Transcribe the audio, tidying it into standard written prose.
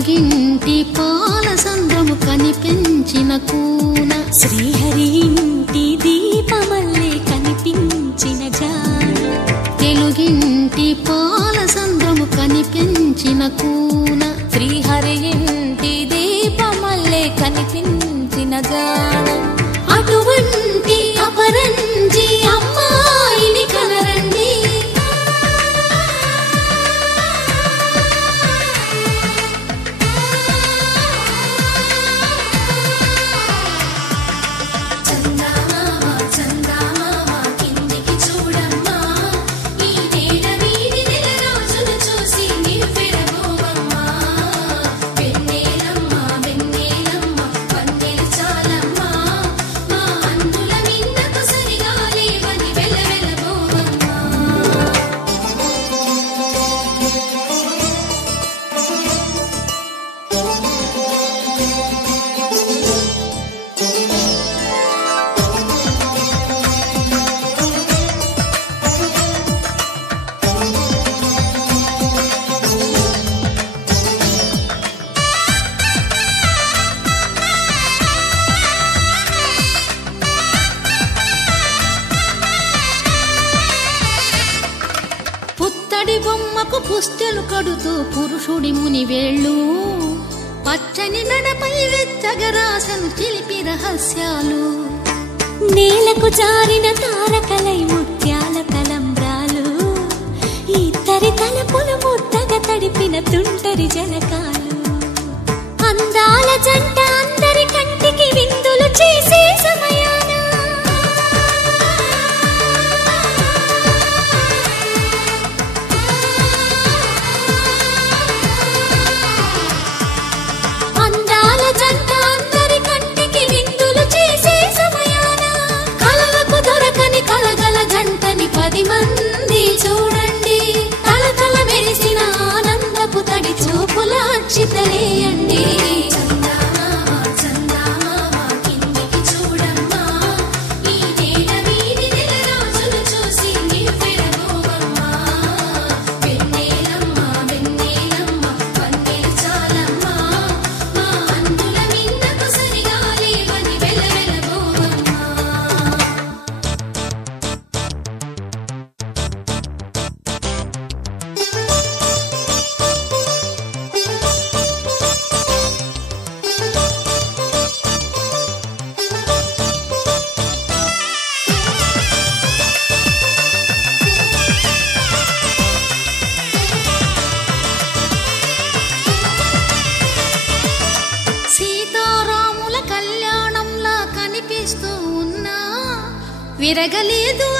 తెలుగింటి పాలసంద్రము కనిపించిన కూన శ్రీహరి ఇంటి దీపమల్లే కనిపించిన జాన తెలుగింటి పాలసంద్రము కనిపించిన కూన శ్రీహరి ఇంటి దీపమల్లే కనిపించిన జాన అటువంటి అపరంజి అమ్మాయిని కనరండి బొమ్మకు పుస్తెలు కడుతూ పురుషుడి ముని వేళ్ళు పచ్చని నడపై వెచ్చగరాసను చిలిపి రహస్యాలు నేలకు జారిన తారకలై ముత్యాల తలంబ్రాలు ఇద్దరి తలపులు ముద్దగా తడిపిన తుంటరి జలకాలు అందాల జంట అందరి కంటికి విందులు చేసే సమయాన పది మంది చూడండి తలతల మెరిసిన ఆనందపు తడి చూపుల అక్షితలేయండి విరగలేదు